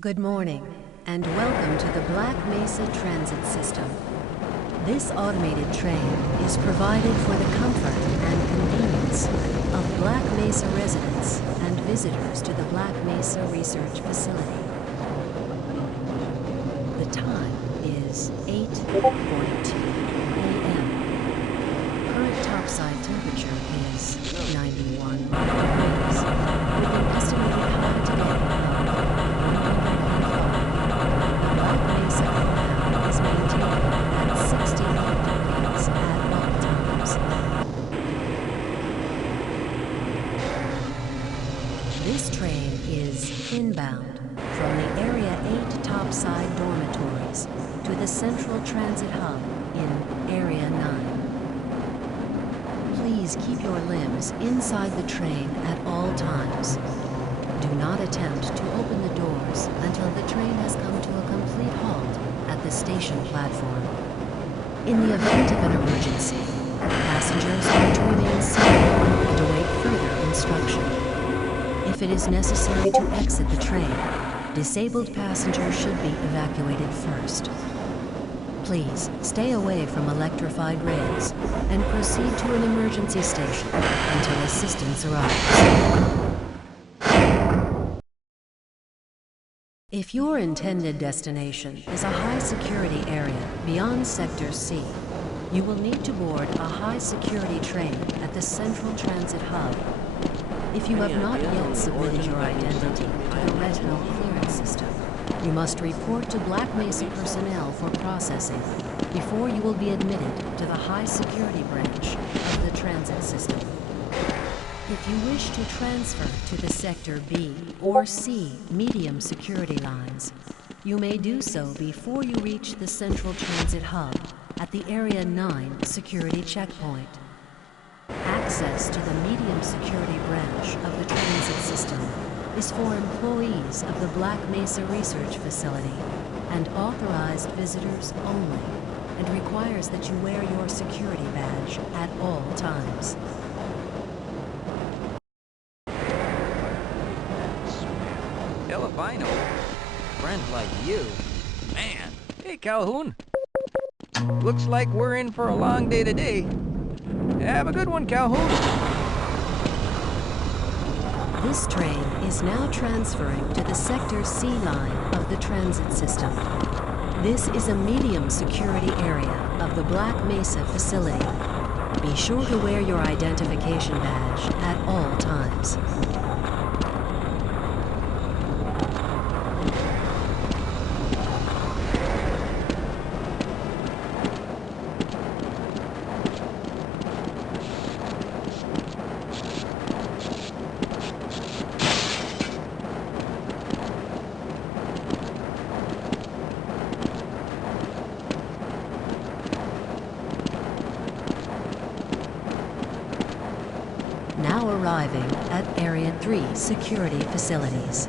Good morning, and welcome to the Black Mesa Transit System. This automated train is provided for the comfort and convenience of Black Mesa residents and visitors to the Black Mesa Research Facility. The time is 8:42 a.m. Current topside temperature is 91 degrees, with an estimated high today is maintained at 68 degrees at all times. This train is inbound from the Area 8 topside dormitories to the Central Transit Hub in Area 9. Please keep your limbs inside the train at all times. Do not attempt to open the doors until the train has come to a complete halt at the station platform. In the event of an emergency, passengers are to remain seated and await further instruction. If it is necessary to exit the train, disabled passengers should be evacuated first. Please stay away from electrified rails and proceed to an emergency station until assistance arrives. If your intended destination is a high-security area beyond Sector C, you will need to board a high-security train at the Central Transit Hub. If you have not yet submitted your identity to the retinal clearance system, you must report to Black Mesa personnel for processing before you will be admitted to the high-security branch of the transit system. If you wish to transfer to the Sector B or C medium security lines, you may do so before you reach the Central Transit Hub at the Area 9 security checkpoint. Access to the medium security branch of the transit system is for employees of the Black Mesa Research Facility and authorized visitors only, and requires that you wear your security badge at all times. Hell if I know. Friends like you. Man. Hey, Calhoun. Looks like we're in for a long day today. Have a good one, Calhoun. This train is now transferring to the Sector C line of the transit system. This is a medium security area of the Black Mesa facility. Be sure to wear your identification badge at all times. Now arriving at Area 3 security facilities.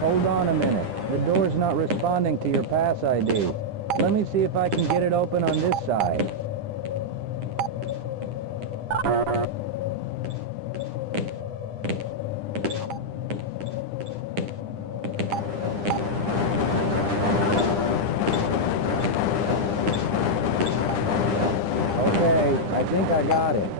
Hold on a minute. The door's not responding to your pass ID. Let me see if I can get it open on this side. Okay, I think I got it.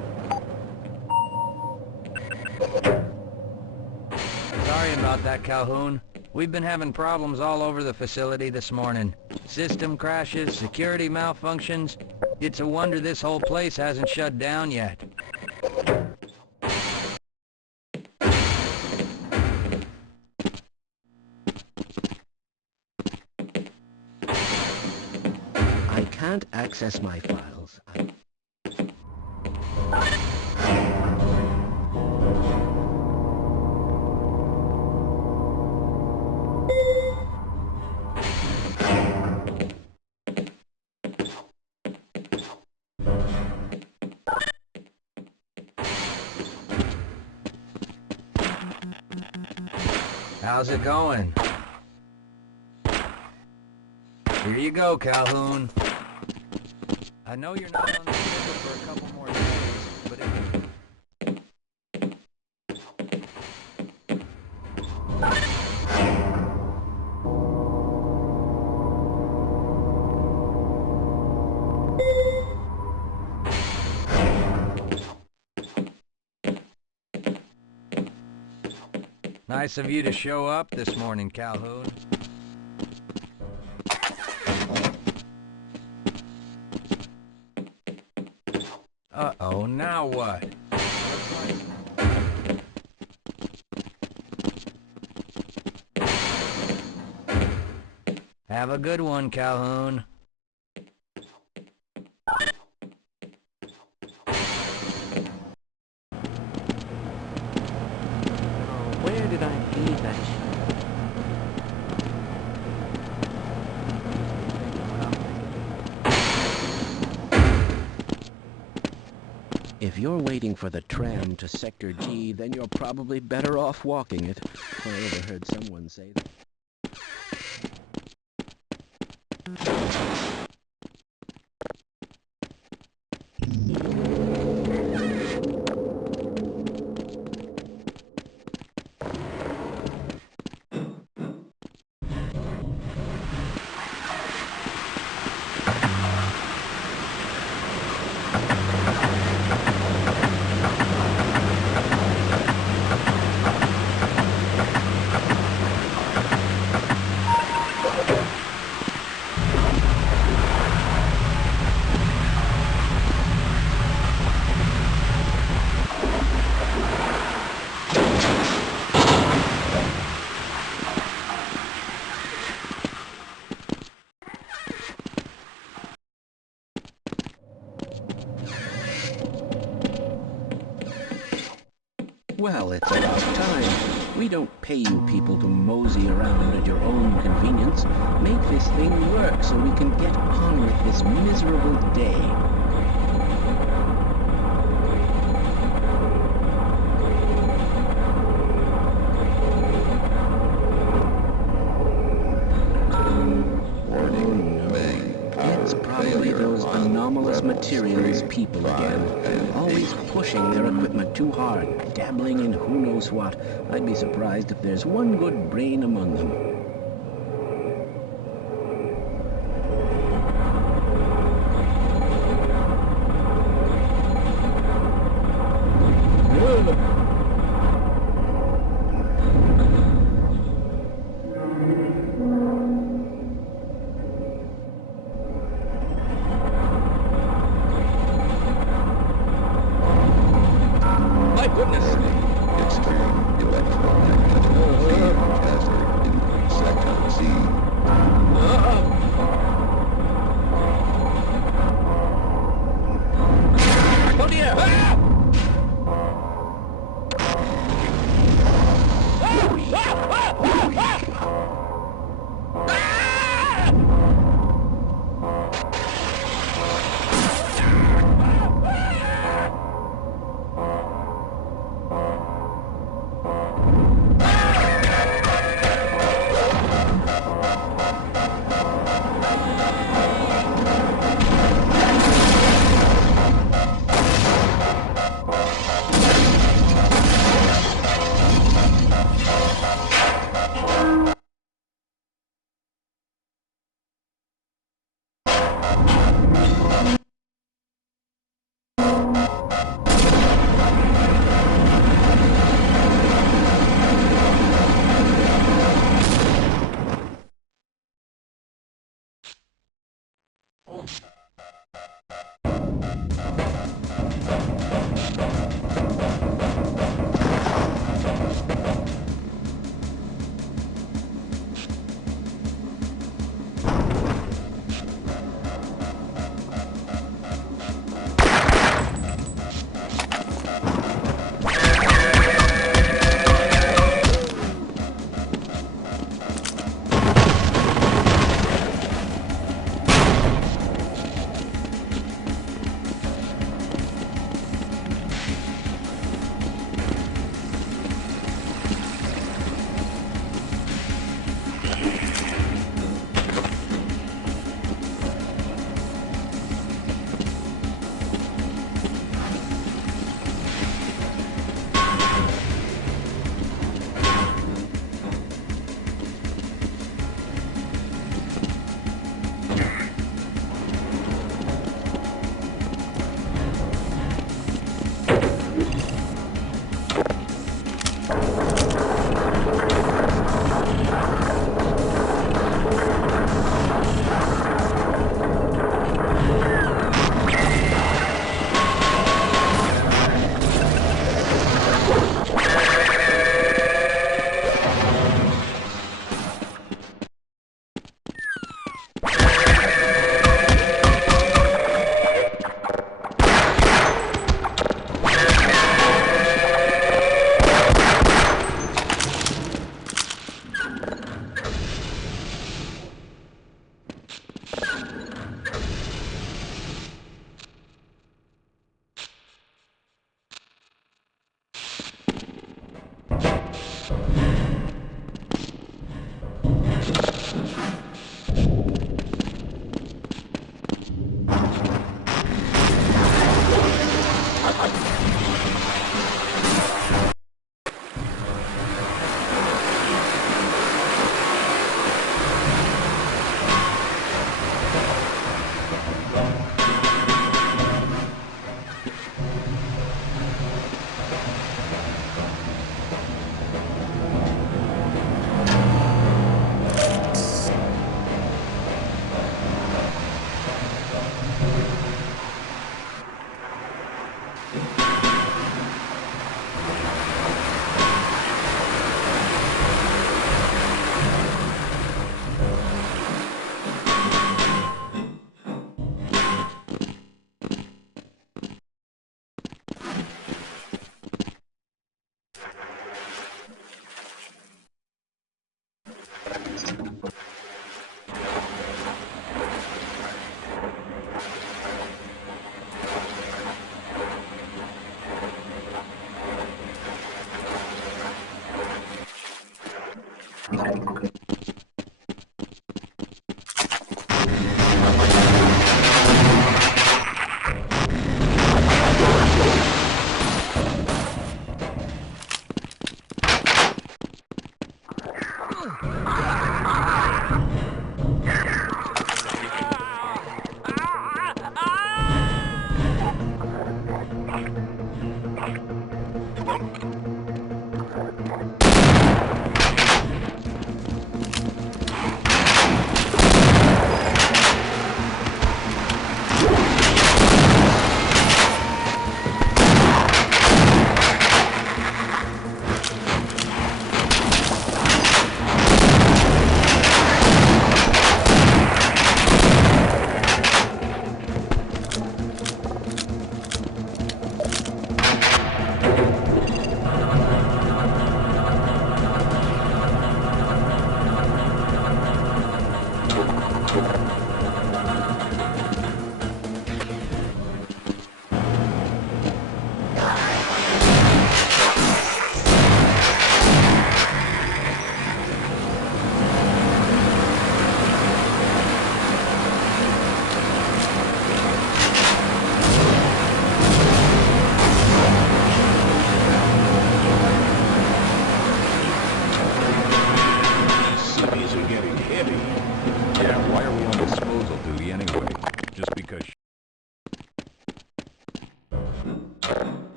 Sorry about that, Calhoun. We've been having problems all over the facility this morning. System crashes, security malfunctions. It's a wonder this whole place hasn't shut down yet. I can't access my files. How's it going? Here you go, Calhoun. I know you're not on the schedule for a couple more days, but nice of you to show up this morning, Calhoun. Uh-oh, now what? Have a good one, Calhoun. Where did I leave that ship? If you're waiting for the tram to Sector G, then you're probably better off walking it. I overheard someone say that. Well, it's about time. We don't pay you people to mosey around at your own convenience. Make this thing work so we can get on with this miserable day. It's probably those anomalous materials people again. Always pushing their equipment too hard, dabbling in who knows what. I'd be surprised if there's one good brain among them. My goodness! Extreme electromagnetic field hazard in Sector C. Oh dear! Ah!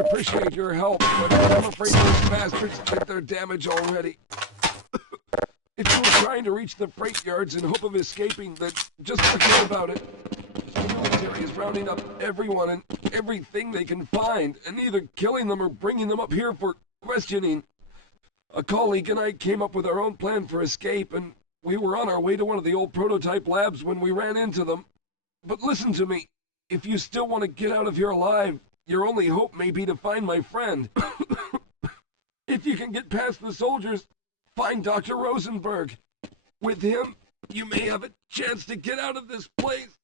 appreciate your help, but I'm afraid those bastards did their damage already. If you were trying to reach the freight yards in hope of escaping, then just forget about it. The military is rounding up everyone and everything they can find, and either killing them or bringing them up here for questioning. A colleague and I came up with our own plan for escape, and we were on our way to one of the old prototype labs when we ran into them. But listen to me. If you still want to get out of here alive, your only hope may be to find my friend. If you can get past the soldiers, find Dr. Rosenberg. With him, you may have a chance to get out of this place.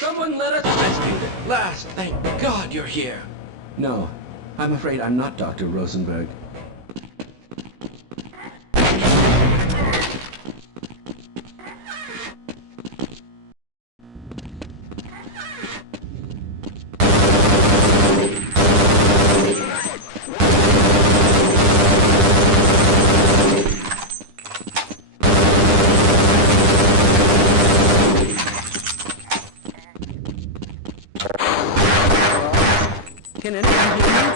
Someone let us rescue you at last. Thank God you're here. No, I'm afraid I'm not Dr. Rosenberg. Can anyone hear me?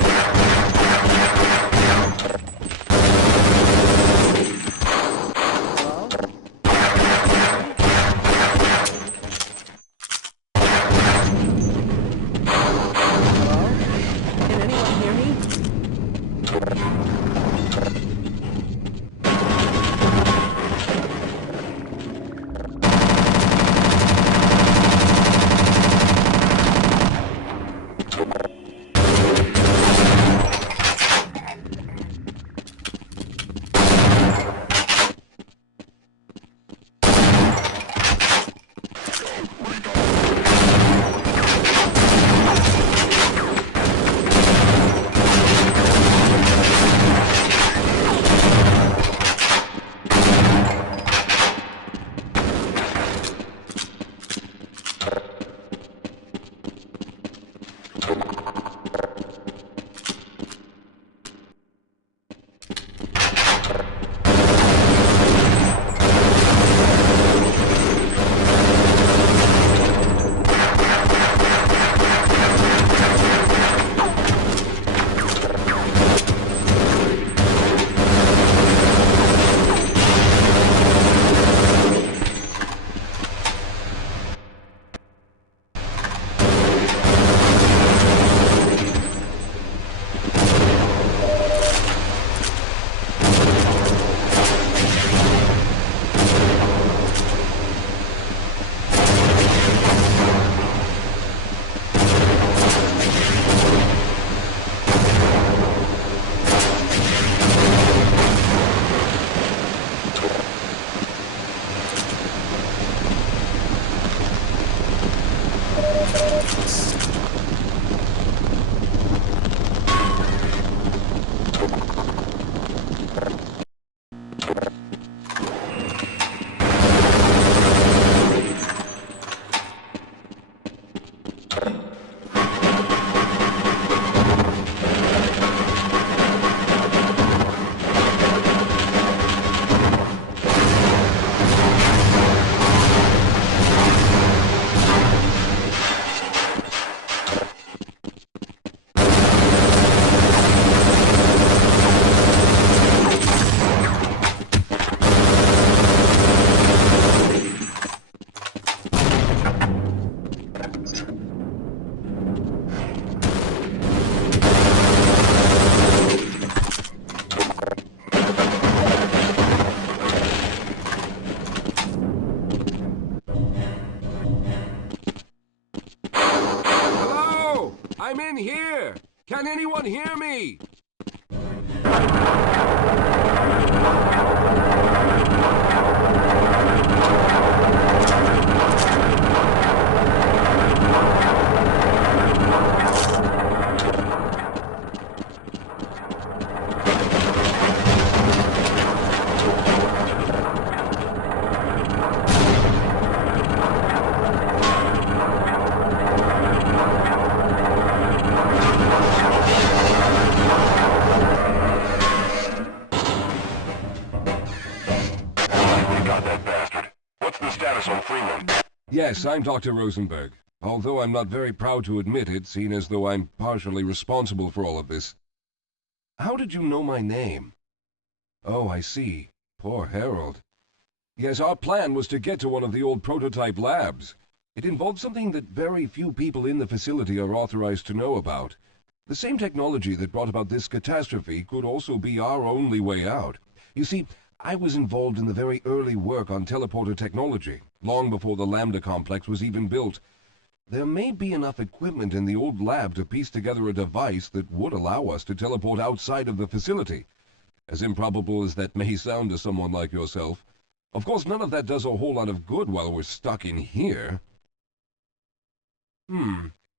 I'm in here! Can anyone hear me? Yes, I'm Dr. Rosenberg, although I'm not very proud to admit it, seeing as though I'm partially responsible for all of this. How did you know my name? Oh, I see. Poor Harold. Yes, our plan was to get to one of the old prototype labs. It involved something that very few people in the facility are authorized to know about. The same technology that brought about this catastrophe could also be our only way out. You see, I was involved in the very early work on teleporter technology, long before the Lambda complex was even built. There may be enough equipment in the old lab to piece together a device that would allow us to teleport outside of the facility. As improbable as that may sound to someone like yourself. Of course, none of that does a whole lot of good while we're stuck in here.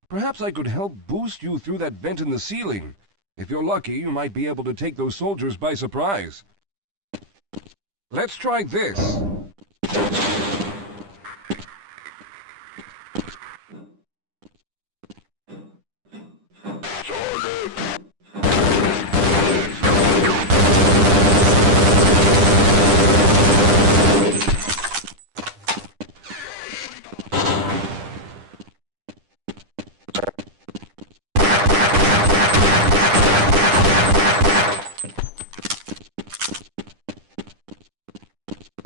Perhaps I could help boost you through that vent in the ceiling. If you're lucky, you might be able to take those soldiers by surprise. Let's try this.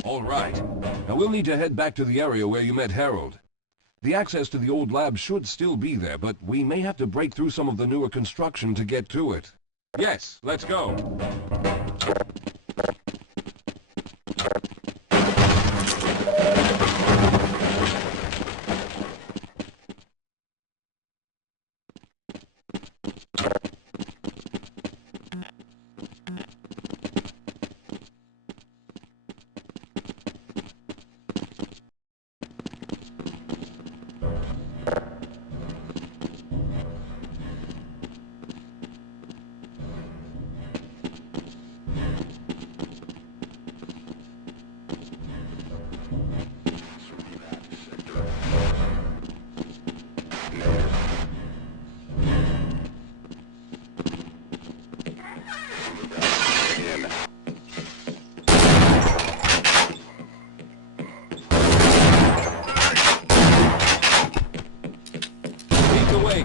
All right. Now we'll need to head back to the area where you met Harold. The access to the old lab should still be there, but we may have to break through some of the newer construction to get to it. Yes, let's go.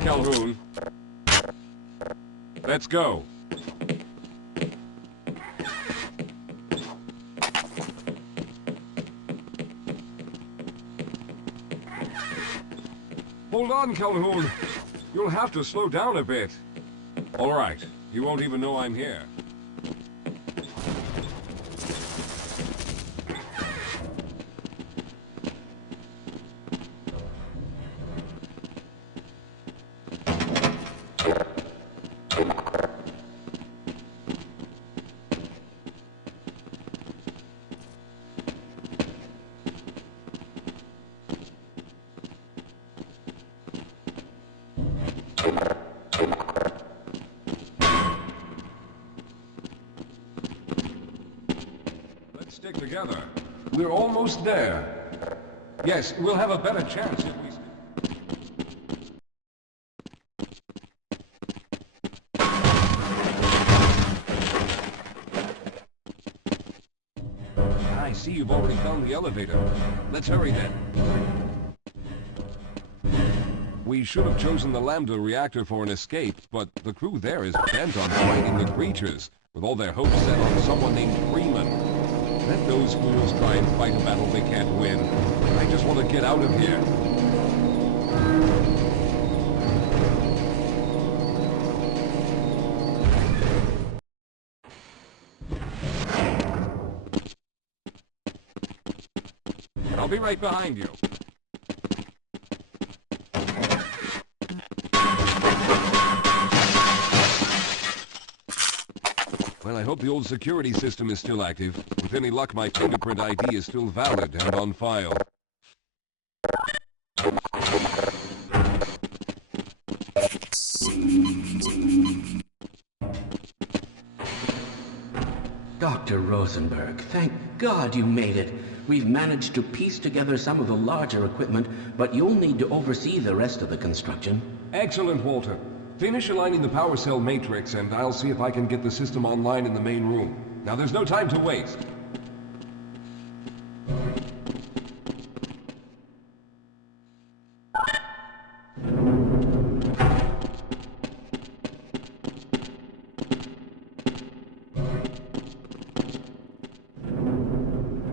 Calhoun. Let's go. Hold on, Calhoun. You'll have to slow down a bit. All right. You won't even know I'm here. Let's stick together. We're almost there. Yes, we'll have a better chance if we... I see you've already found the elevator. Let's hurry then. We should have chosen the Lambda reactor for an escape, but the crew there is bent on fighting the creatures, with all their hopes set on someone named Freeman. Let those fools try and fight a battle they can't win. I just want to get out of here. I'll be right behind you. Well, I hope the old security system is still active. With any luck, my fingerprint ID is still valid and on file. Dr. Rosenberg, thank God you made it. We've managed to piece together some of the larger equipment, but you'll need to oversee the rest of the construction. Excellent, Walter. Finish aligning the power cell matrix, and I'll see if I can get the system online in the main room. Now, there's no time to waste.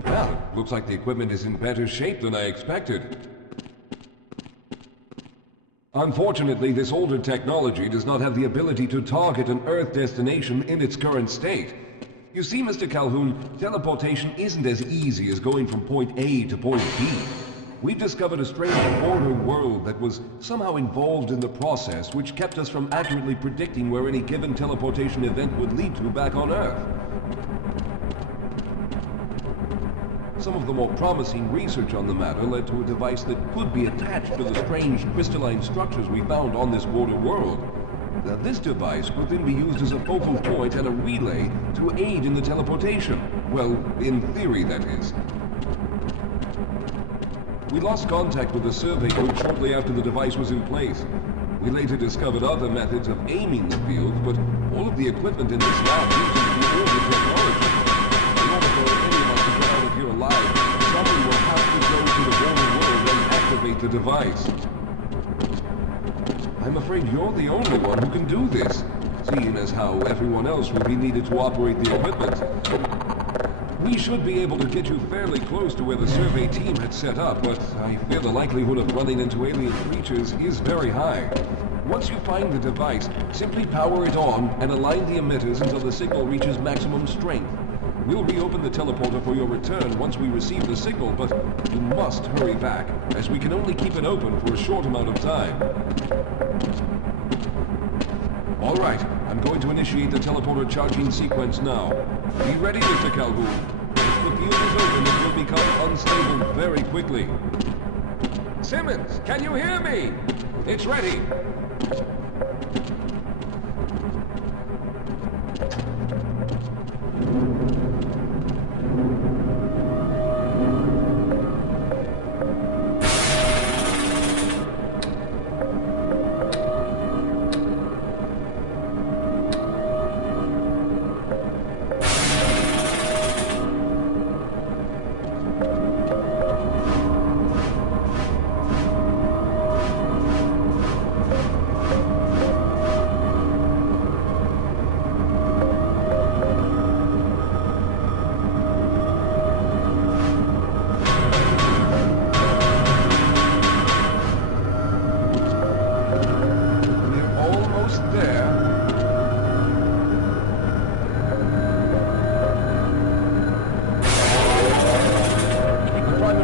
Well, looks like the equipment is in better shape than I expected. Unfortunately, this older technology does not have the ability to target an Earth destination in its current state. You see, Mr. Calhoun, teleportation isn't as easy as going from point A to point B. We've discovered a strange border world that was somehow involved in the process, which kept us from accurately predicting where any given teleportation event would lead to back on Earth. Some of the more promising research on the matter led to a device that could be attached to the strange crystalline structures we found on this border world. Now, this device could then be used as a focal point and a relay to aid in the teleportation. Well, in theory, that is. We lost contact with the survey group shortly after the device was in place. We later discovered other methods of aiming the field, but all of the equipment in this lab uses the older technology. In order for any of us to get out of here alive, someone will have to go to the border world and activate the device. I'm afraid you're the only one who can do this, seeing as how everyone else will be needed to operate the equipment. We should be able to get you fairly close to where the survey team had set up, but I fear the likelihood of running into alien creatures is very high. Once you find the device, simply power it on and align the emitters until the signal reaches maximum strength. We'll reopen the teleporter for your return once we receive the signal, but you must hurry back, as we can only keep it open for a short amount of time. All right, I'm going to initiate the teleporter charging sequence now. Be ready, Mr. Calhoun. If the field is open, it will become unstable very quickly. Simmons, can you hear me? It's ready.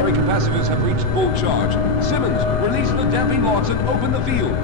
Capacitors have reached full charge. Simmons, release the damping locks and open the field.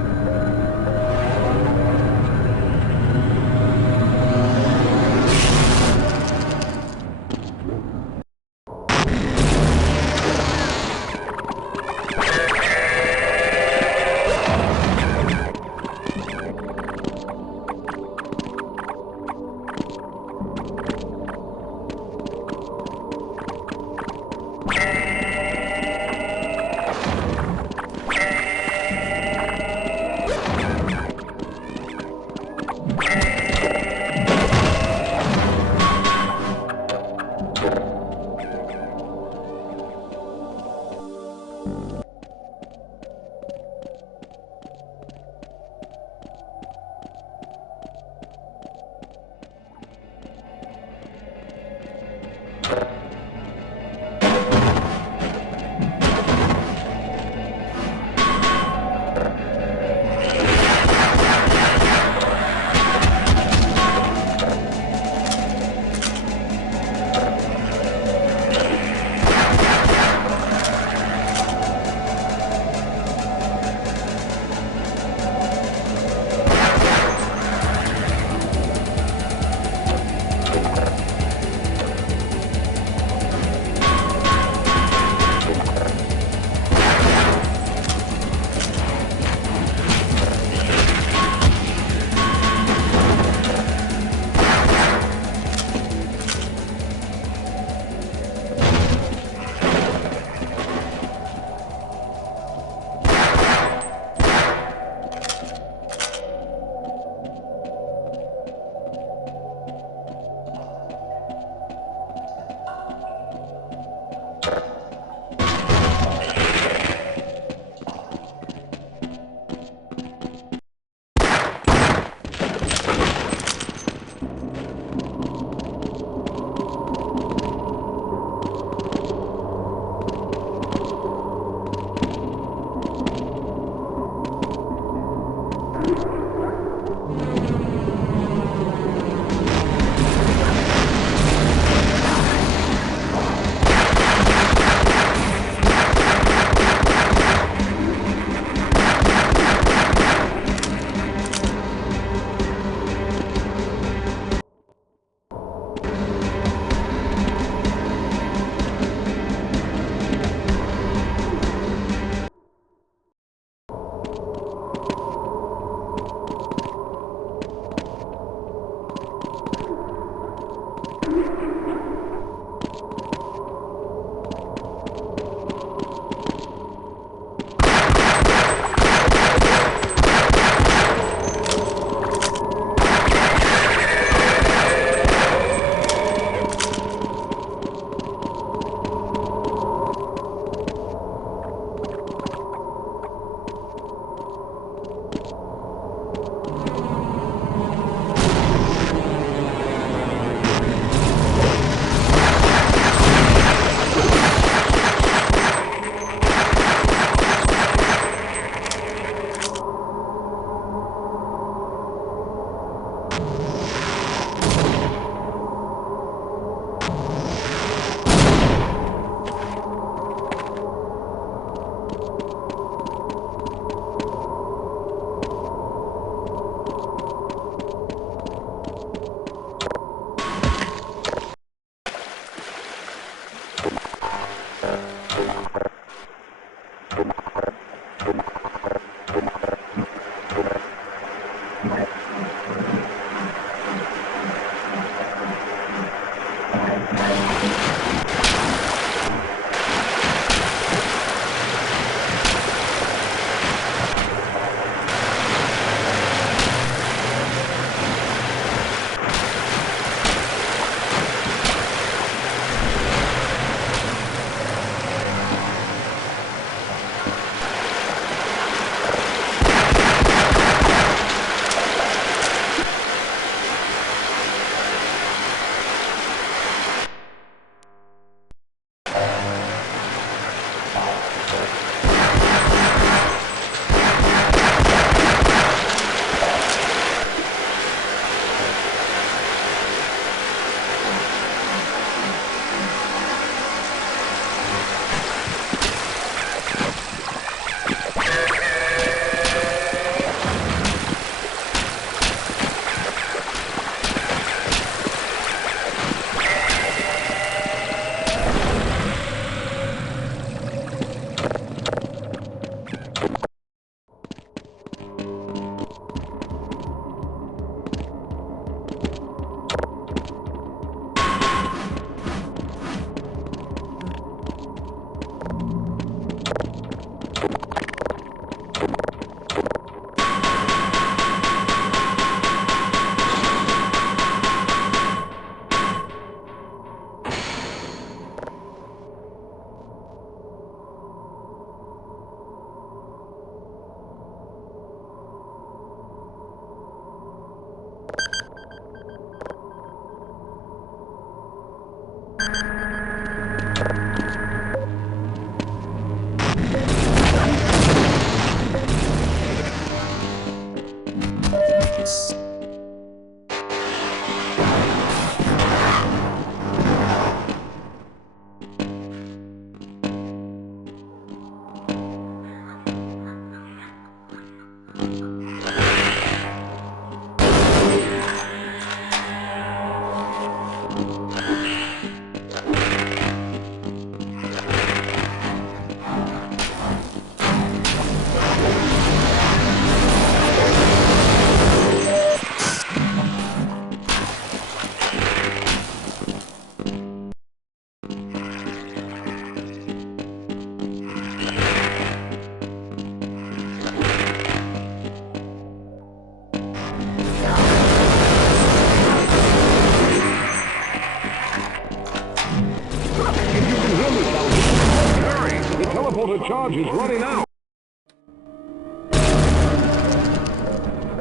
charge is running out.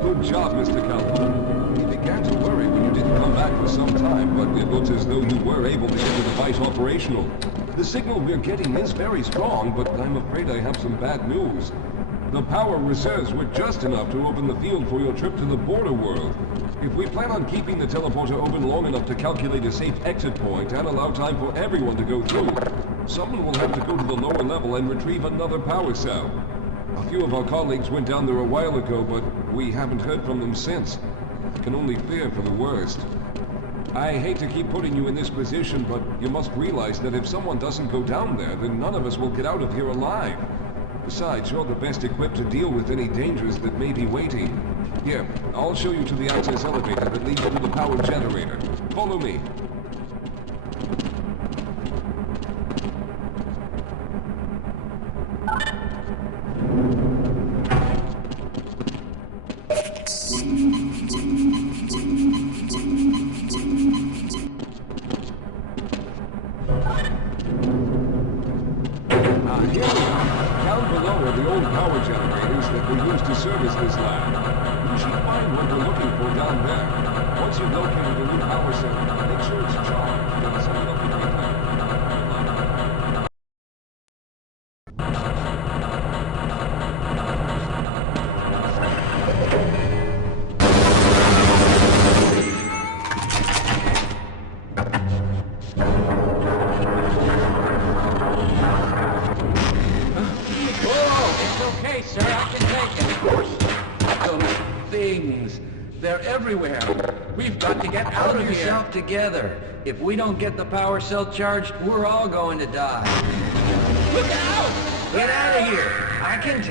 Good job, Mr. Calhoun. We began to worry when you didn't come back for some time, but it looks as though you were able to get the device operational. The signal we're getting is very strong, but I'm afraid I have some bad news. The power reserves were just enough to open the field for your trip to the border world. If we plan on keeping the teleporter open long enough to calculate a safe exit point and allow time for everyone to go through, someone will have to go to the lower level and retrieve another power cell. A few of our colleagues went down there a while ago, but we haven't heard from them since. I can only fear for the worst. I hate to keep putting you in this position, but you must realize that if someone doesn't go down there, then none of us will get out of here alive. Besides, you're the best equipped to deal with any dangers that may be waiting. Here, I'll show you to the access elevator that leads to the power generator. Follow me. Here we are. Down below are the old power generators that we used to service this lab. You should find what we're looking for down there. Once you've located a new power cell, make sure it's charged and set it up in your lab. Okay, sir, I can take it. Those things, they're everywhere. We've got to get out Pull of here. yourself together. If we don't get the power cell charged, we're all going to die. Look out! Get out of here! I can...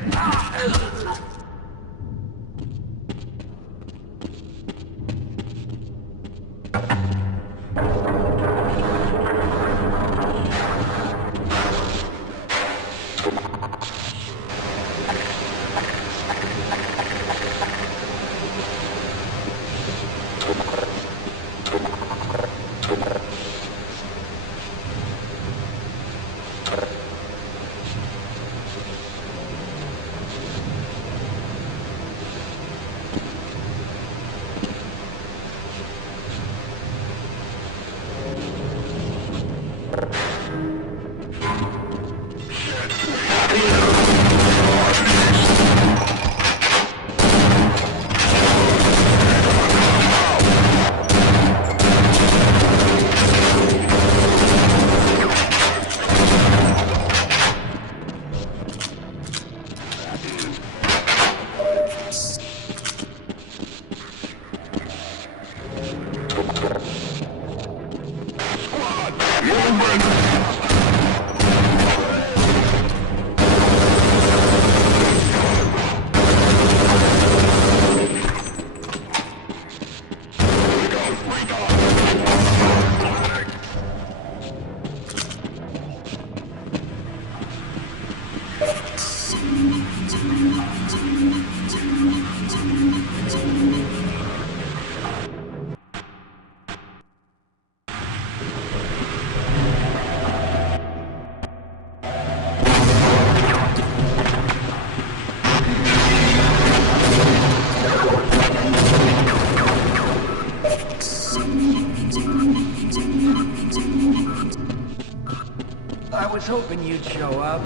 I was hoping you'd show up.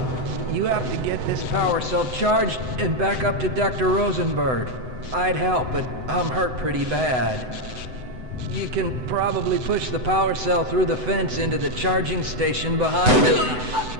You have to get this power cell charged and back up to Dr. Rosenberg. I'd help, but I'm hurt pretty bad. You can probably push the power cell through the fence into the charging station behind it.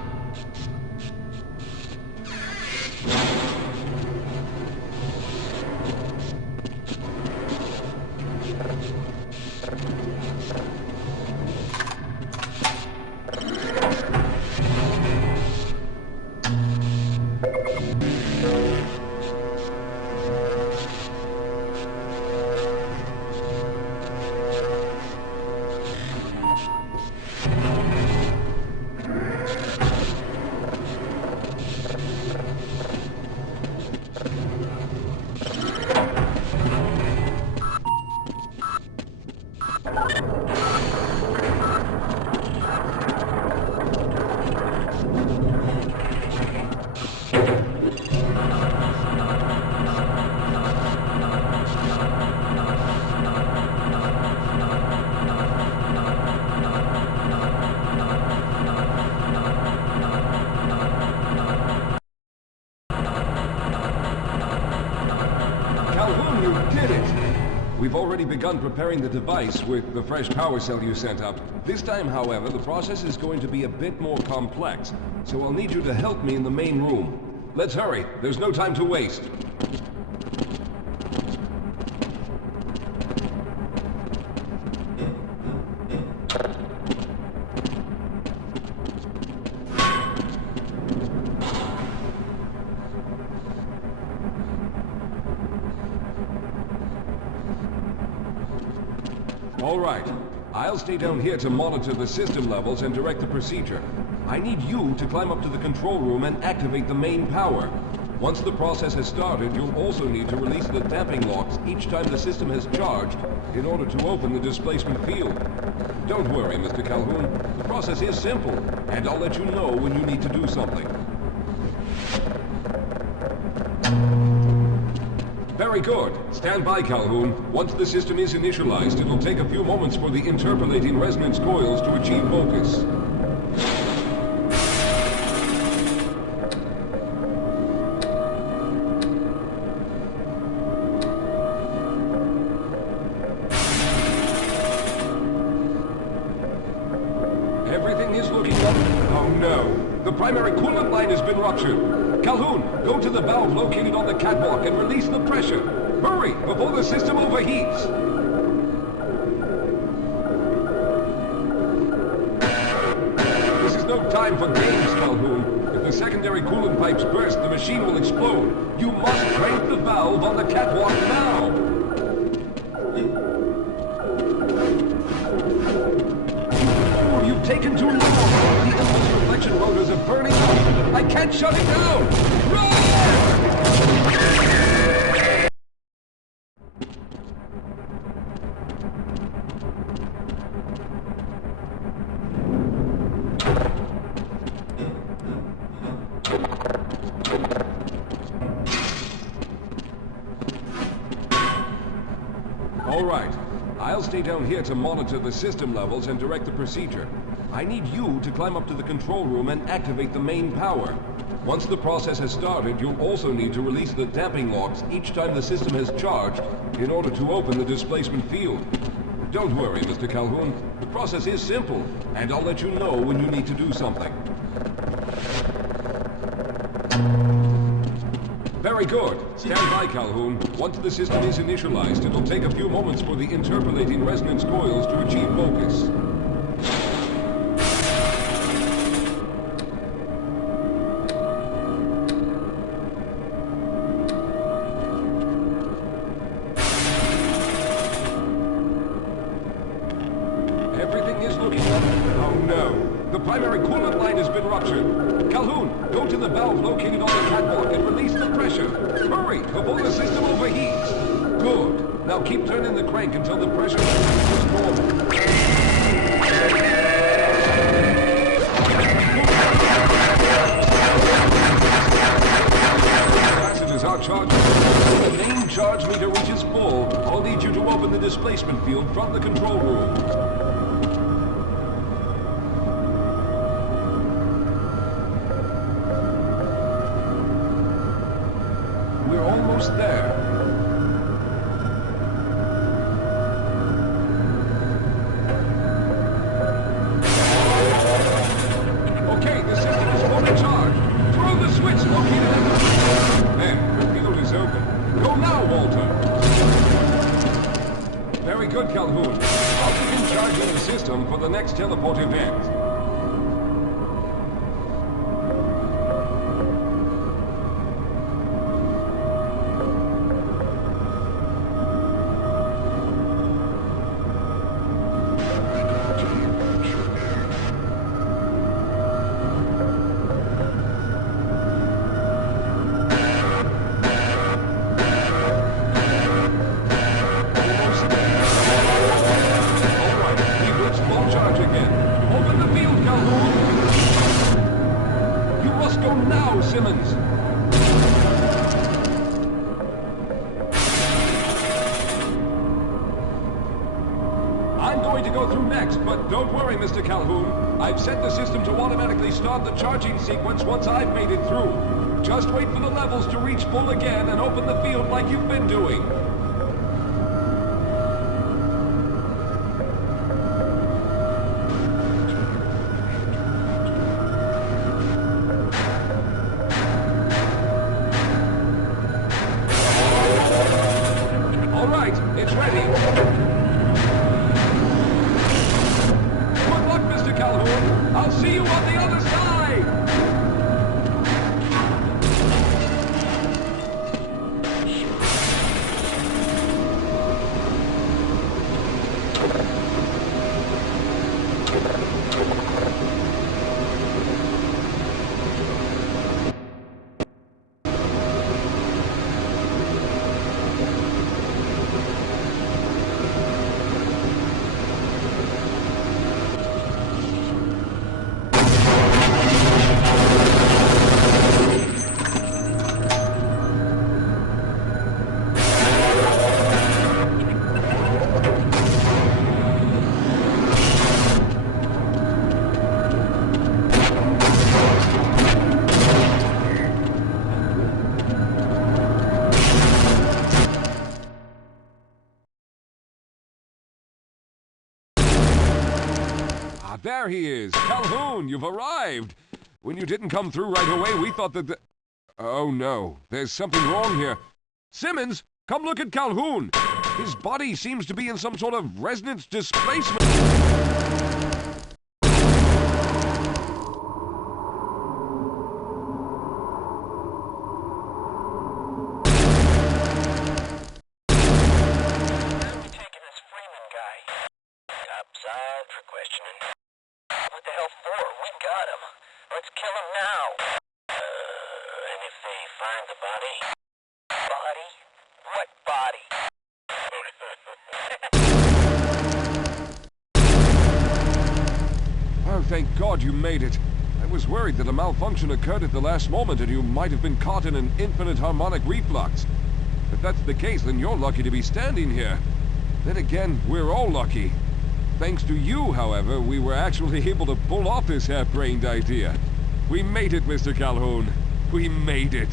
You did it! We've already begun preparing the device with the fresh power cell you sent up. This time, however, the process is going to be a bit more complex, so I'll need you to help me in the main room. Let's hurry. There's no time to waste. All right. I'll stay down here to monitor the system levels and direct the procedure. I need you to climb up to the control room and activate the main power. Once the process has started, you'll also need to release the damping locks each time the system has charged in order to open the displacement field. Don't worry, Mr. Calhoun. The process is simple, and I'll let you know when you need to do something. Very good. Stand by, Calhoun. Once the system is initialized, it'll take a few moments for the interpolating resonance coils to achieve focus. Everything is looking up. Oh no! The primary coolant line has been ruptured. Calhoun, go to the valve located on the catwalk and release the pressure. Hurry, before the system overheats. This is no time for games, Calhoun. If the secondary coolant pipes burst, the machine will explode. You must crank the valve on the catwalk now. You've taken too long. The impulse reflection motors are burning up. I can't shut it down. Run! All right. I'll stay down here to monitor the system levels and direct the procedure. I need you to climb up to the control room and activate the main power. Once the process has started, you'll also need to release the damping locks each time the system has charged in order to open the displacement field. Don't worry, Mr. Calhoun. The process is simple, and I'll let you know when you need to do something. Very good. Stand by, Calhoun. Once the system is initialized, it'll take a few moments for the interpolating resonance coils to achieve focus. Everything is looking up. Oh no. The primary coolant line has been ruptured. Calhoun, go to the valve located on the catwalk and release the pressure. Hurry, before the system overheats. Good. Now keep turning the crank until the pressure is normal. Capacitors are charged. When the main charge meter reaches full, I'll need you to open the displacement field from the control room. We're almost there. Okay, the system is fully charged. Throw the switch located at the... There, the field is open. Go now, Walter. Very good, Calhoun. I'll begin charging the system for the next teleport event. I'm going to go through next, but don't worry, Mr. Calhoun. I've set the system to automatically start the charging sequence once I've made it through. Just wait for the levels to reach full again and open the field like you've been doing. there he is. Calhoun, you've arrived. When you didn't come through right away, we thought that Oh no, there's something wrong here. Simmons, come look at Calhoun. His body seems to be in some sort of resonance displacement. Topside for questioning. What the hell for? We got him. Let's kill him now. And if they find the body? Body? What body? Oh, thank God you made it. I was worried that a malfunction occurred at the last moment and you might have been caught in an infinite harmonic reflux. If that's the case, then you're lucky to be standing here. Then again, we're all lucky. Thanks to you, however, we were actually able to pull off this harebrained idea. We made it, Mr. Calhoun. We made it.